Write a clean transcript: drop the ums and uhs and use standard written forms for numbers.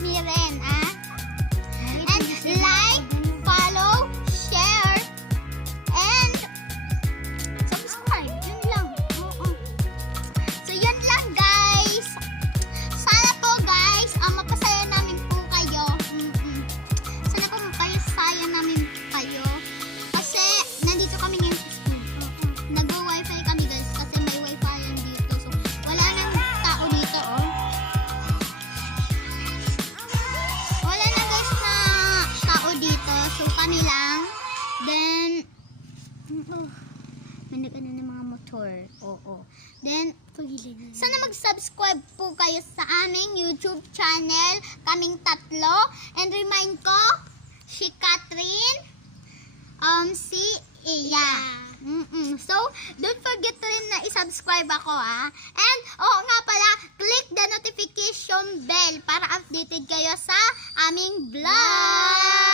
me rin, ah. And like, follow, share, and subscribe. Yun lang. Oo. So, yun lang, guys. Sana po, guys, mapasaya namin po kayo. Sana po mapasaya namin kayo. Kasi, nandito kami ngayon sa school. Nag-wifi kami, guys, kasi may wifi yan dito. So, wala nang tao dito, oh. Wala na, guys, na tao dito. So, kami lang. Then, may nag-ano ng mga motor. Oo. Then, sana mag-subscribe po kayo sa aming YouTube channel, kaming tatlo. And remind ko, si Catherine, si Iya. So, don't forget to rin na i-subscribe ako, ah. And, nga pala, click the notification bell para updated kayo sa aming vlog.